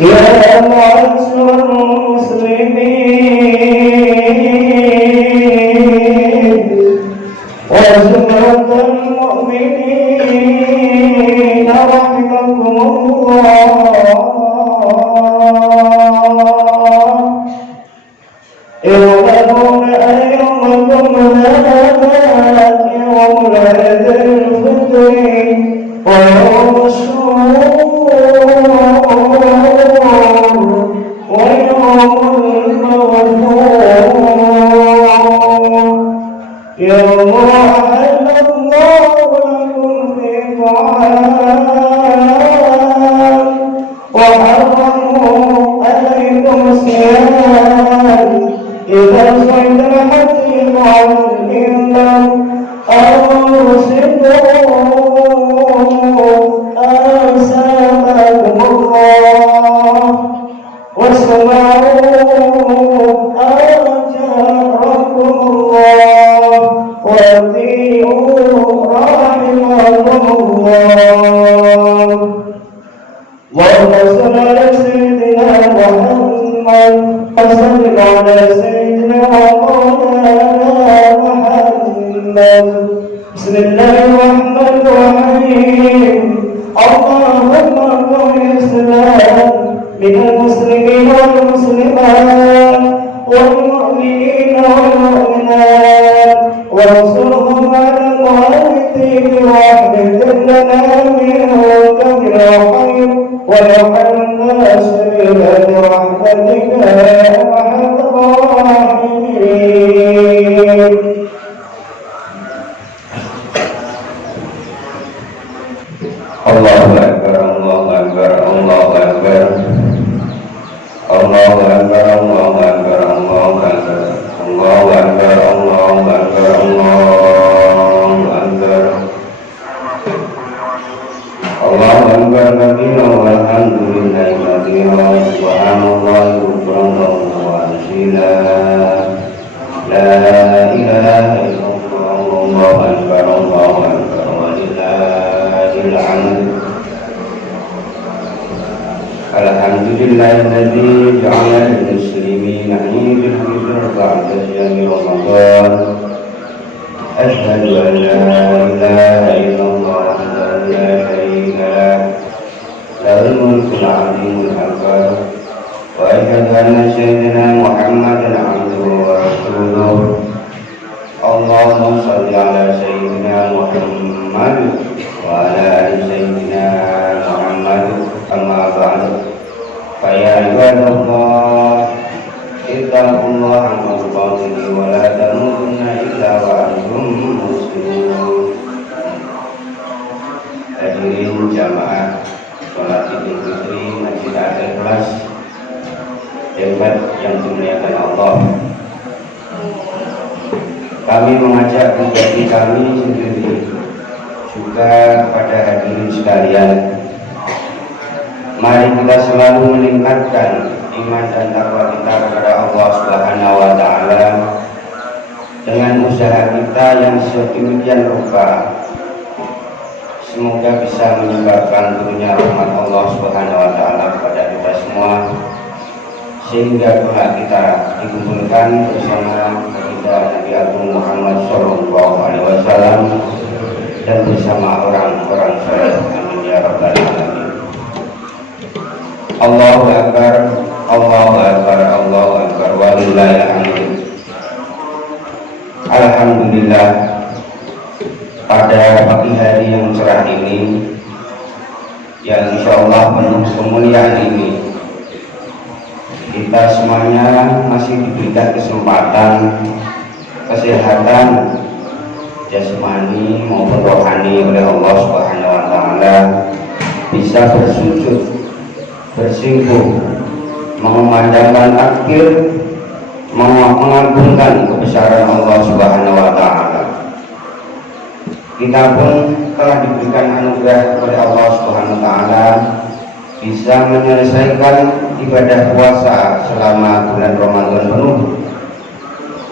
يا معشر المسلمين وزمرة المؤمنين رحمكم الله يعلمون أيامكم هذا يوم العيد الفطر ويوم الشهور ويوم المغفور يوم أحل الله لكم في طعام وحرموا عليكم الصيام إذا صيد الحديث عن الإمام أو أنساكم الله واسمعوا أجركم الله وأطيعوا رحمكم الله اللهم صل على سيدنا محمد وصل على سيدنا ومولانا محمد بسم الله الرحمن الرحيم اللهم ارحم الإسلام من المسلمين والمسلمات والمؤمنين والمؤمنات وانصرهم على المعاندين برحمتك لنا منك بالخير ويرحم الناس برحمتك يا ارحم الراحمين. Allahu Akbar, Allahu Akbar, Allahu Akbar, Allahu Akbar, Allahu Akbar, Allahu Akbar, Allahu Akbar, Allahu Akbar, Allahu Akbar, Allahu Akbar, kabira walhamdulillahi kabira subhanallahi bukratan wa asila la ilaha illallah Allahu Akbar, Allahu Akbar walillahil hamd. Alhamdulillahilladzi ja'ala lil-muslimina 'idul fitr ba'da syahri Ramadan. Asyhadu an la ilaha illallah wahdahu la syarika lah, lahul mulkul 'azimul akbar, wa asyhadu anna sayyidina Muhammadan 'abduhu wa rasuluh. Allahumma shalli ala sayyidina Muhammad wa ala ali sayyidina Muhammad. Amma ba'du, fa ya ibadallah ittaqullaha haqqa tuqatih wa la tamutunna illa wa antum muslimun. Hadirin jamaah salat Idul Fitri Masjid Al-Ikhlas yang dimuliakan Allah, kami mengajak pribadi kami sendiri juga kepada hadirin sekalian, mari kita selalu meningkatkan iman dan takwa kita kepada Allah Subhanahu wa taala dengan usaha kita yang sedemikian rupa. Semoga bisa menyebabkan turunnya rahmat Allah Subhanahu wa taala kepada kita semua, sehingga kelak kita dikumpulkan bersama Nabi Agung Muhammad sallallahu alaihi wasallam dan bersama orang-orang saleh. Amin ya rabbal alamin. Allahu Akbar, Allahu Akbar, Allahu Akbar, walillahil hamd. Alhamdulillah, pada pagi hari yang cerah ini, yang insyaallah penuh kemuliaan ini, kita semuanya masih diberikan kesempatan, kesehatan jasmani maupun rohani oleh Allah Subhanahu wa taala, bisa bersujud, bersinggung, mengumandangkan takbir, mengagungkan kebesaran Allah Subhanahu wa taala. Kita pun telah diberikan anugerah oleh Allah Subhanahu wa taala bisa menyelesaikan ibadah puasa selama bulan Ramadan penuh.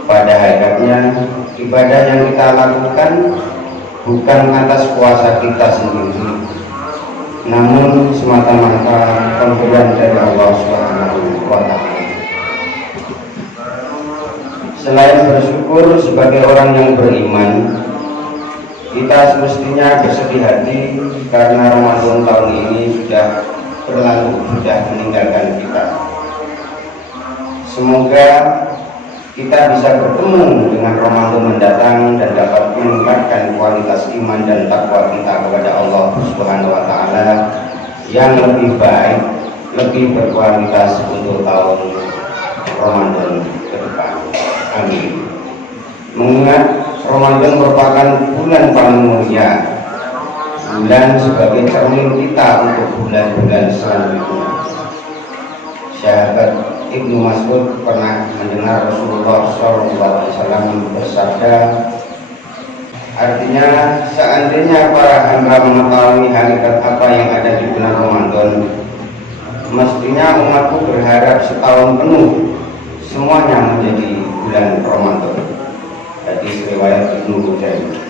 Pada hakikatnya ibadah yang kita lakukan bukan atas kuasa kita sendiri, namun semata-mata pemberian dari Allah Allah Subhanahu wa Ta'ala. Selain bersyukur sebagai orang yang beriman, kita semestinya bersedih hati karena Ramadan tahun ini sudah berlalu, sudah meninggalkan kita. Semoga kita bisa bertemu dengan Ramadan mendatang dan dapat meningkatkan kualitas iman dan takwa kita kepada Allah Subhanahu wa Ta'ala yang lebih baik, lebih berkualitas untuk tahun Ramadan ke depan. Amin. Mengingat Ramadan merupakan bulan paling mulia, bulan sebagai cermin kita untuk bulan-bulan selanjutnya. Sahabat Ibnu Mas'ud pernah mendengar Rasulullah SAW bersabda, artinya seandainya para hamba mengetahui hakikat apa yang ada di bulan Ramadan, mestinya umatku berharap setahun penuh semuanya menjadi bulan Ramadan. Hadis riwayat Ibnu Huzaimah.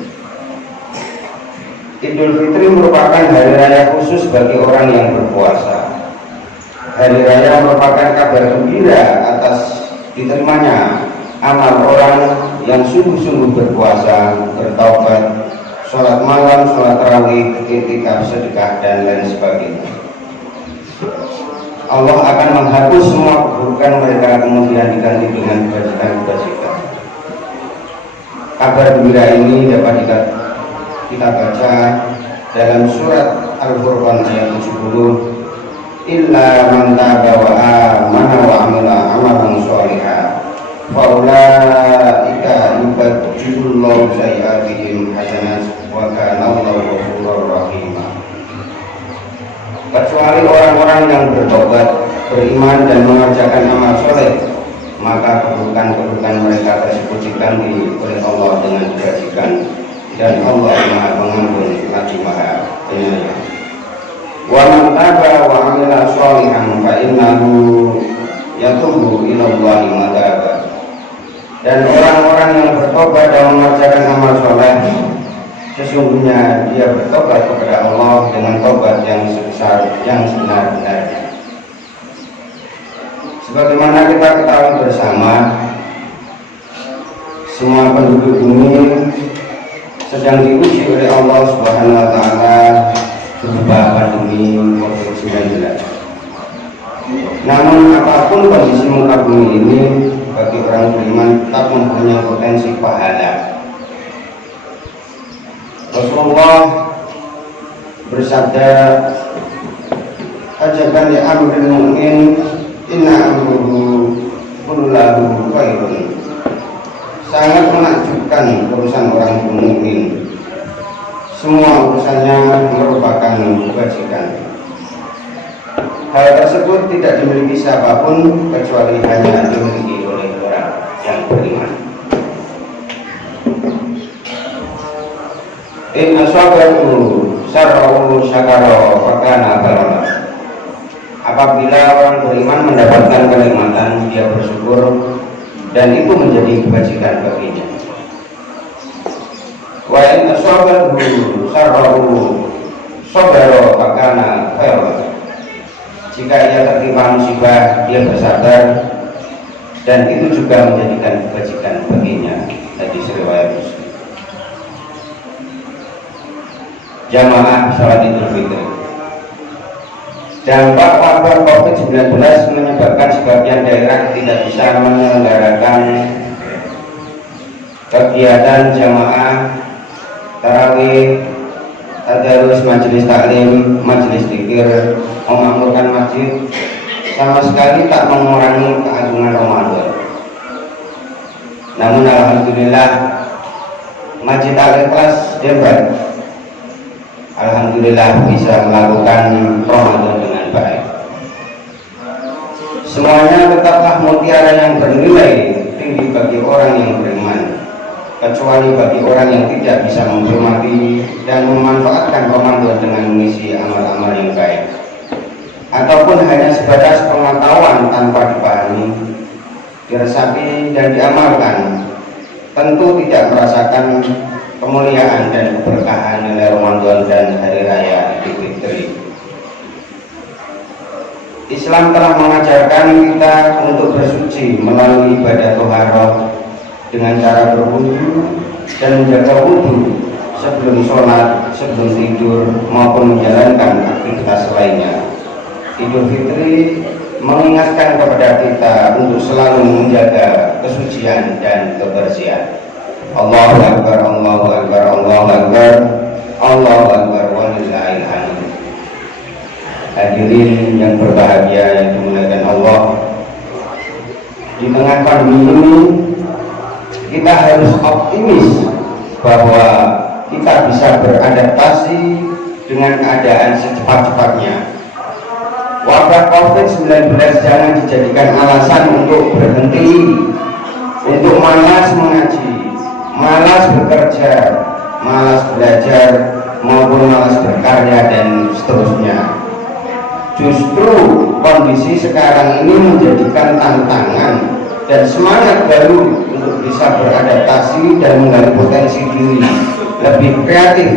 Idul Fitri merupakan hari raya khusus bagi orang yang berpuasa. Hari raya merupakan kabar gembira atas diterimanya amal orang yang sungguh-sungguh berpuasa, bertaubat, sholat malam, sholat tarawih, iktikaf, sedekah, dan lain sebagainya. Allah akan menghapus semua keburukan mereka, kemudian diganti dengan kebajikan-kebajikan. Kabar gembira ini dapat kita baca dalam surat Al-Furqan ayat 70. Illa man taba wa amana wa amila amalan sholihan fa ulaika yubaddilullahu sayyi'atihim hasanat wa kana Allahu ghafurur rahim. Kecuali orang-orang yang bertobat, beriman dan mengerjakan amal soleh, maka keburukan-keburukan mereka tersebut diganti oleh Allah dengan kebajikan, dan Allah Maha Pengampun lagi Maha Penyayang. Wa man taba wa amila sholihan fa innahu yatubu ila Allahi mataba. Dan orang-orang yang bertobat dan mengerjakan amal soleh, sesungguhnya dia bertobat kepada Allah dengan tobat yang sebesar, yang sebenar-benarnya. Sebagaimana kita ketahui bersama, semua penduduk bumi sedang diuji oleh Allah Subhanahu wa Ta'ala berupa pandemi COVID-19. Namun apapun kondisi muka bumi ini, bagi orang beriman tetap mempunyai potensi pahala. Rasulullah bersabda, ajaban li amril mu'min inna amruhu kulluhu khairun. Sangat menakjubkan urusan orang mukmin, semua urusannya merupakan kebajikan. Hal tersebut tidak dimiliki siapapun kecuali hanya dimiliki oleh orang yang beriman. In asabatu sarrahu syakara fakana balama. Apabila orang beriman mendapatkan kenikmatan, dia bersyukur dan itu menjadi kebajikan baginya. Wa in asabatu sarrahu sabara fakana khairan. Jika ia tertimpa musibah, dia bersabar dan itu juga menjadikan kebajikan baginya. Hadis riwayat Muslim. Jamaah salat Idul Fitri. Dampak wabah COVID-19 menyebabkan sebagian daerah tidak bisa menyelenggarakan kegiatan jamaah tarawih, tadarus, majelis taklim, majelis zikir, memakmurkan masjid, sama sekali tak mengurangi keagungan Ramadan. Namun alhamdulillah Masjid Al-Ikhlas Jember alhamdulillah bisa melakukan Ramadan dengan baik. Semuanya tetaplah mutiara yang bernilai tinggi bagi orang yang beriman, kecuali bagi orang yang tidak bisa menghormati dan memanfaatkan Ramadan dengan mengisi amal-amal yang baik, ataupun hanya sebatas pengetahuan tanpa dipahami, diresapi dan diamalkan, tentu tidak merasakan kemuliaan dan keberkahan nilai Ramadan dan hari raya Idul Fitri. Islam telah mengajarkan kita untuk bersuci melalui ibadah toharoh dengan cara berwudu dan menjaga wudu sebelum sholat, sebelum tidur maupun menjalankan aktivitas lainnya. Idul Fitri mengingatkan kepada kita untuk selalu menjaga kesucian dan kebersihan. Allahu Akbar, Allahu Akbar, Allahu Akbar, Allahu Akbar, walillahil hamd. Hadirin yang berbahagia yang dimuliakan Allah, di tengah pandemi ini kita harus optimis bahwa kita bisa beradaptasi dengan keadaan secepat-cepatnya. Wabah COVID-19 jangan dijadikan alasan untuk berhenti, untuk malas mengaji, malas bekerja, malas belajar, maupun malas berkarya dan seterusnya. Justru kondisi sekarang ini menjadikan tantangan dan semangat baru untuk bisa beradaptasi dan menggali potensi diri, lebih kreatif,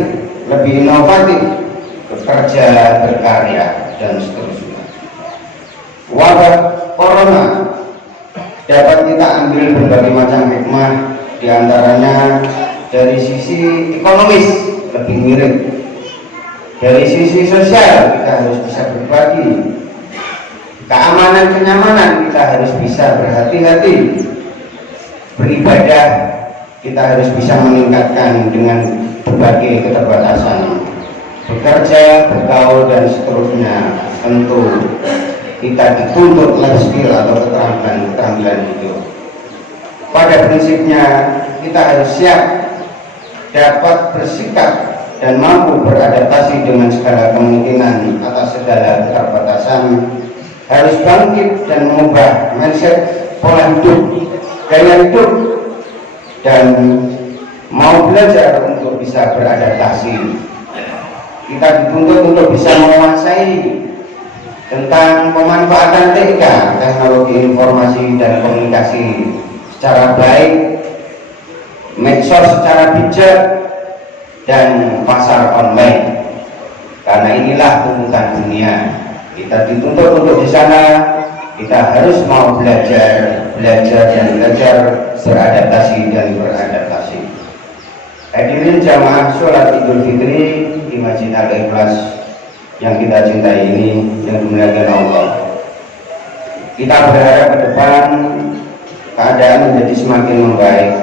lebih inovatif, bekerja, berkarya, dan seterusnya. Wabah corona dapat kita ambil berbagai macam hikmah, diantaranya dari sisi ekonomis lebih mirip, dari sisi sosial kita harus bisa berbagi, keamanan kenyamanan kita harus bisa berhati-hati, beribadah kita harus bisa meningkatkan dengan berbagai keterbatasan, bekerja, bergaul, dan seterusnya. Tentu kita dituntut life skill atau keterampilan hidup. Pada prinsipnya kita harus siap dapat bersikap dan mampu beradaptasi dengan segala kemungkinan atas segala keterbatasan, harus bangkit dan mengubah mindset, pola hidup, gaya hidup, dan mau belajar untuk bisa beradaptasi. Kita dituntut untuk bisa menguasai tentang pemanfaatan TK, teknologi informasi dan komunikasi secara baik, medsos secara bijak, dan pasar online. Karena inilah tuntutan dunia. Kita dituntut untuk di sana, kita harus mau belajar dan belajar, beradaptasi dan beradaptasi. Hadirin jamaah sholat Idul Fitri di Masjid Al-Ikhlas yang kita cintai ini, yang dimuliakan Allah. Kita berharap ke depan keadaan menjadi semakin membaik,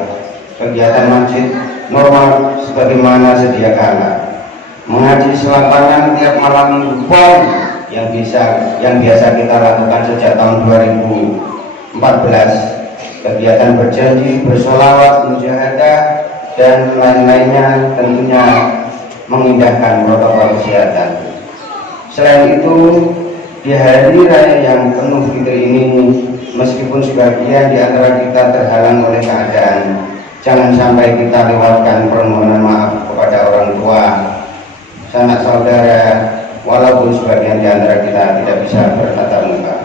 kegiatan masjid normal sebagaimana sedia kala, mengaji selapangan tiap malam minggu pon yang biasa kita lakukan sejak tahun 2014, kegiatan berjanji, bersolawat, mujahadah, dan lain-lainnya, tentunya mengindahkan protokol kesehatan. Selain itu, di hari raya yang penuh fitri ini, meskipun sebagian di antara kita terhalang oleh keadaan, jangan sampai kita lewatkan permohonan maaf kepada orang tua, sanak saudara, walaupun sebagian di antara kita tidak bisa bertatap muka.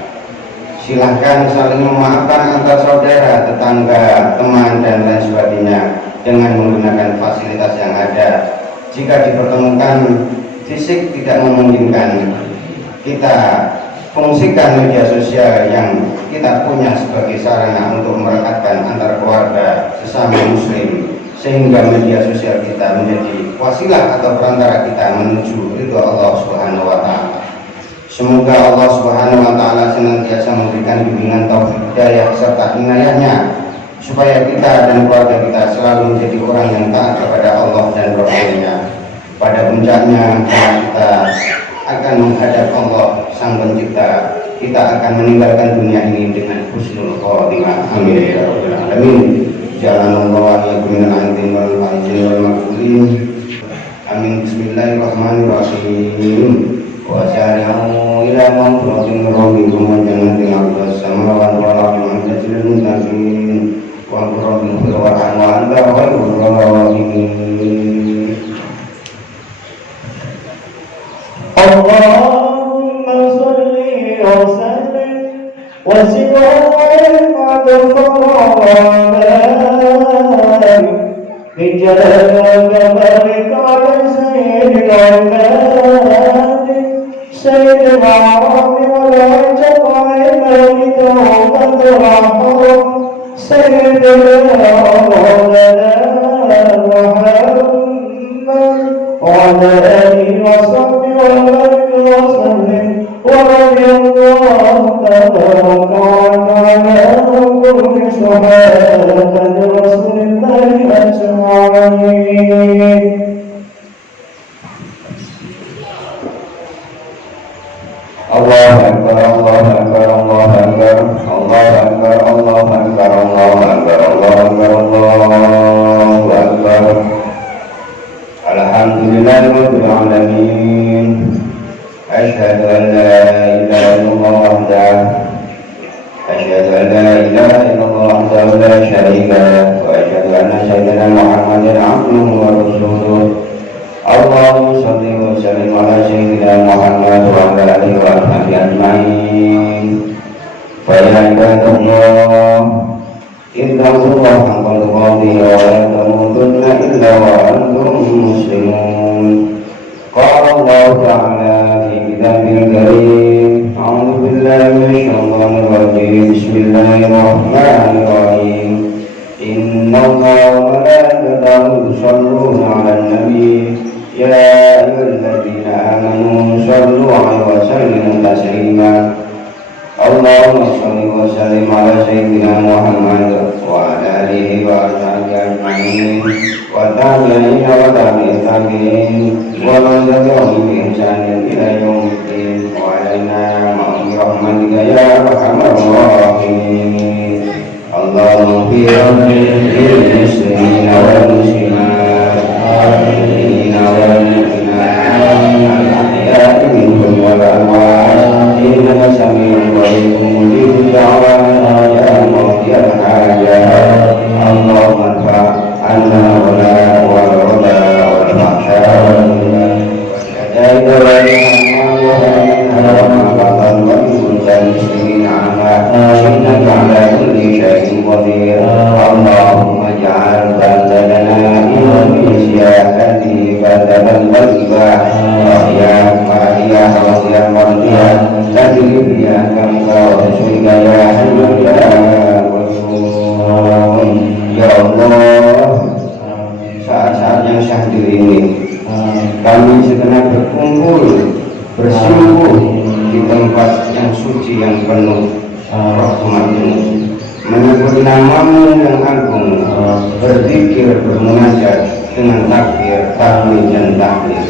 Silahkan saling memaafkan antar saudara, tetangga, teman, dan lain sebagainya dengan menggunakan fasilitas yang ada. Jika dipertemukan fisik tidak memungkinkan, kita fungsikan media sosial yang kita punya sebagai sarana untuk merekatkan antar keluarga sesama muslim, sehingga media sosial kita menjadi wasilah atau perantara kita menuju ridho Allah Subhanahu wa Ta'ala. Semoga Allah Subhanahu wa Ta'ala senantiasa memberikan bimbingan taufik hidayah serta inayahnya, supaya kita dan keluarga kita selalu menjadi orang yang taat kepada Allah dan Rasul-Nya. Pada puncaknya kita akan menghadap Allah Sang Pencipta, kita akan meninggalkan dunia ini dengan husnul khotimah. Amin ya rabbal alamin. Jalanallahu ya minal aidin wal faizin wal maqbulin. Amin. Bismillahirrahmanirrahim. Wa sari'u ila mawratin rabbikum wa jannatin 'arduha as-samawati wal ardu u'iddat lil muttaqin wa rabbil fir'aun wa anta khairur rahimin. Allahumma salli wa sallim wa sallim بجلالك بارك على سيد العباد سيد العرب والعجب مولد عبد الرحمن سيد مولانا محمد وعلى آله وصحبه وبارك وسلم ورضي الله تبارك وتعالى عن كل شهادة رسول الله أجمعين. الله أكبر الله أكبر الله أكبر الله أكبر الله أكبر الله أكبر الله أكبر الله أكبر الحمد لله رب العالمين أشهد أن لا إله إلا الله وحده أشهد أن لا إله إلا الله وحده لا شريك له وأشهد أن سيدنا محمدا عبده ورسوله اللهم صل وسلم على سيدنا محمد وعلى آله وصحبه أجمعين فيا عباد الله اتقوا الله حق تقاته ولا تموتن إلا وأنتم مسلمون قال الله تعالى في كتابه الكريم أعوذ بالله من الشيطان الرجيم بسم الله الرحمن الرحيم إن الله وملائكته يصلون على النبي يا أيها الذين آمنوا صلوا عليه وسلموا تسليما اللهم صل وسلم على سيدنا محمد وعلى آله وصحبه أجمعين والتابعين والتابعين ومن تبعهم بإحسان إلى يوم الدين وعلينا معهم برحمتك يا أرحم الراحمين اللهم اغفر للمسلمين والمسلمات والمؤمنين والمؤمنات الأحياء منهم والأموات إنك سميع قريب مجيب الدعوات يا مغفر الحاجات اللهم ادفع عنا الغلاء والغلاء والفحشاء والشدائد والأموال وما بطن وإنك المسلمين إنك على كل شيء قدير اللهم اجعل بلدنا في سياحته بلدة طيبة رضيا رضيا مرضيا تجري بها كمك ورسولك يا حي يا قيوم ya Allah. Saat-saat yang syahdu ini kami segenap berkumpul bersungguh di tempat yang suci yang penuh rahmat-Mu, menyebut nama-Mu yang agung, berzikir, bermunajat dengan takbir, tahmid dan tahlil.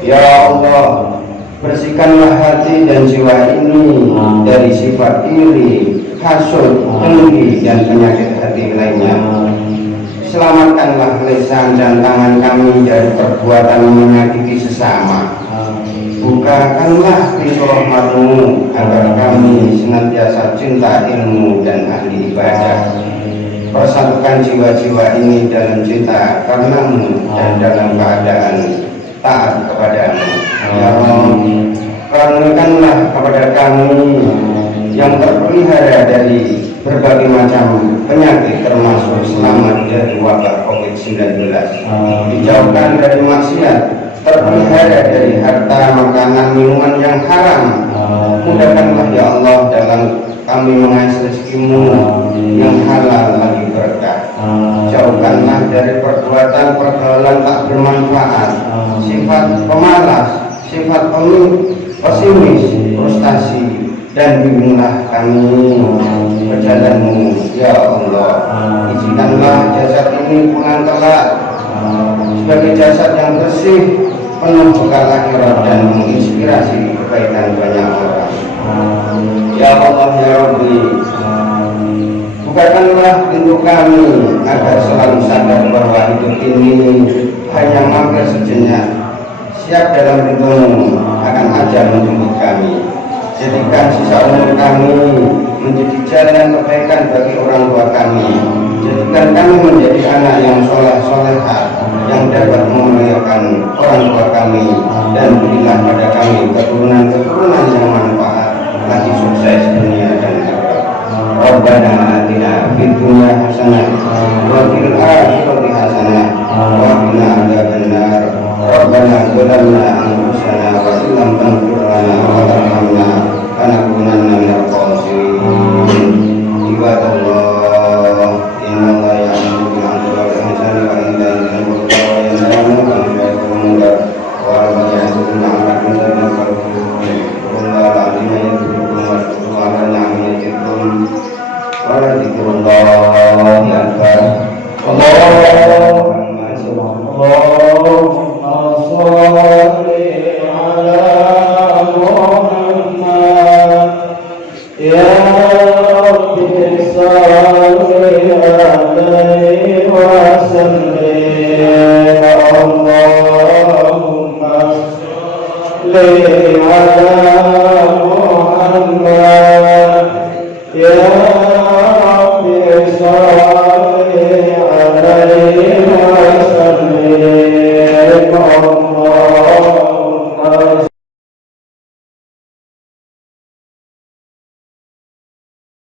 Ya Allah, bersihkanlah hati dan jiwa ini dari sifat iri, hasud, dengki dan penyakit hati lainnya. Selamatkanlah lisan dan tangan kami dari perbuatan menyakiti sesama. Bukakanlah pintu rahmat-Mu agar kami senantiasa cinta ilmu dan ahli ibadah. Persatukan jiwa-jiwa ini dalam cinta karena-Mu dan dalam keadaan taat kepada-Mu. Ya Allah, karuniakanlah kepada kami yang terpelihara dari berbagai macam penyakit termasuk selamat dari wabah COVID-19, dijauhkan dari maksiat, terpelihara dari harta, makanan, minuman yang haram. Mudahkanlah ya Allah dalam kami mengais rezeki-Mu yang halal lagi berkah. Jauhkanlah dari perbuatan pergaulan tak bermanfaat, sifat pemalas, sifat pesimis, frustasi, dan bimbinglah kami ke jalan-Mu ya Allah. Izinkanlah jasad ini pulang kelak sebagai jasad yang bersih, penuh bekal akhirat dan menginspirasi kebaikan banyak orang. Ya Allah ya Rabbi, bukakanlah pintu kami agar selalu sadar bahwa hidup ini hanya mampir sejenak. Siap dalam pintu-Mu akan ajal menjemput kami. Jadikan sisa umur kami menjadi jalan kebaikan bagi orang tua kami. Jadikan kami menjadi anak yang soleh-solehah, yang dapat memuliakan orang tua kami, dan berilah pada kami keturunan-keturunan yang manfaat, lagi sukses dunia dan akhirat. Rabbana atina fid dunya hasanah wa fil akhirati hasanah wa qina adzabannar. Rabbana zalamna anfusana wa illam taghfir lana Waladzikrullahi akbar. Allahumma sholli ala Muhammad ya Rabbi salli alaihi wa sallim. Allahumma sholli ala Muhammad ya